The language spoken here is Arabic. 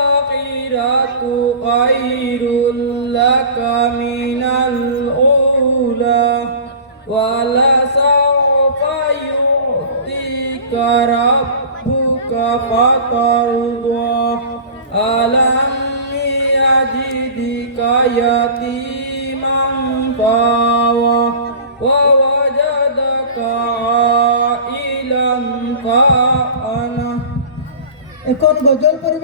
وللآخرة خير لك من الأولى ولسوف يعطيك ربك فترضى ألم يجدك يتيما فاوى ووجدك عائلا فأنا একত গজল পরিবেশন